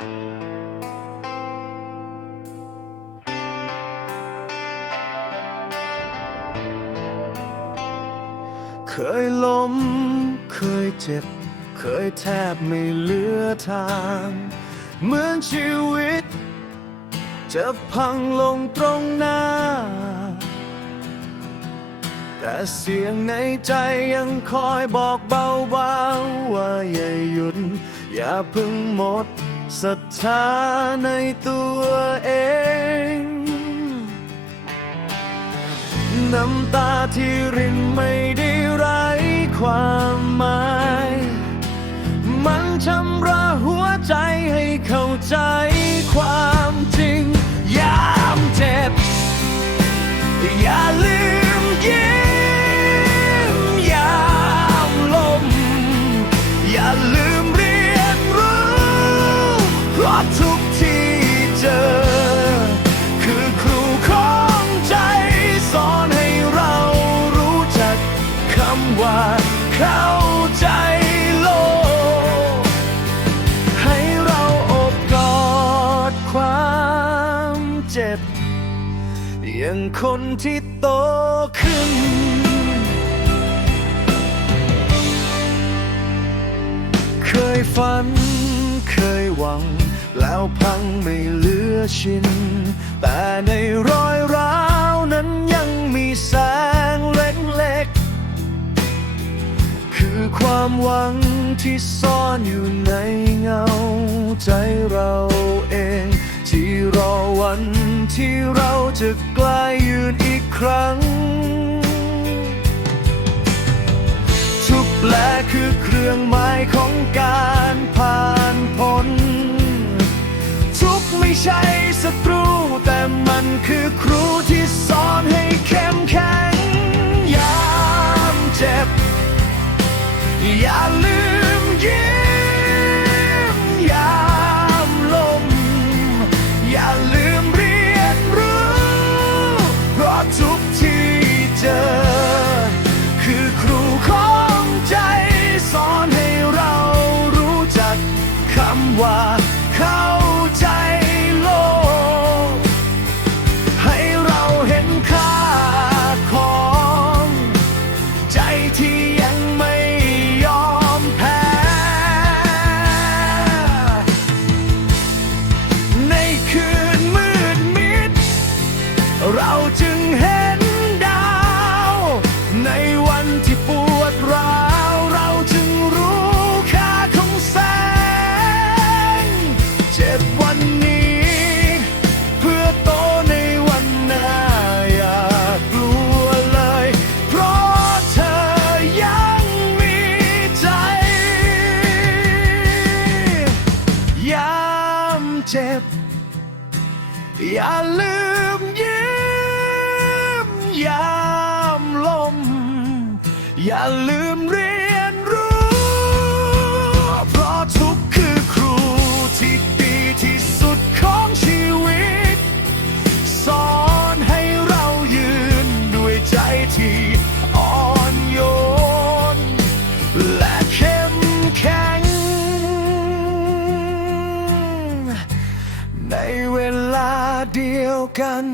เคยล้ม เคยเจ็บ เคยแทบไม่เหลือทาง เหมือนชีวิต จะพังลงตรงหน้า แต่เสียงในใจยังคอยบอกเบาๆว่าอย่าหยุด อย่าเพิ่งหมด ศรัทธาในตัวเอง น้ำตาที่รินไม่ได้ไร้ความหมาย มันชำระหัวใจให้เข้าใจความจริง ยามเจ็บ อย่าลืม ว่าเข้าใจโลก ให้เราอบกอดความเจ็บ อย่างคนที่โตขึ้น เคยฝันเคยหวัง แล้วพังไม่เหลือชิ้น แต่ในรอยร้า ความหวังที่ซ่อนอยู่ในเงา ใจเราเอง ที่รอวันที่เราจะกลายยืนอีกครั้ง ทุกแผลคือเครื่องหมายของการผ่านพ้น ทุกไม่ใช่ศัตรู แต่มันคือครูที่สอนให้ อย่าลืมยิ้มยามลม อย่าลืมเรียนรู้ เพราะทุกที่เจอ คือครูของใจสอนให้เรารู้จักคำว่าเข้า เราจึงเห็นดาว ในวันที่ปวดร้าว เราจึงรู้ค่าของแสง เจ็บวันนี้ เพื่อโตในวันหน้าอย่ากลัวเลย เพราะเธอยังมีใจ ยามเจ็บ อย่าลืม อย่าลืมเรียนรู้ เพราะทุกคือครูที่ดีที่สุดของชีวิต สอนให้เรายืนด้วยใจที่อ่อนโยน และเข้มแข็ง ในเวลาเดียวกัน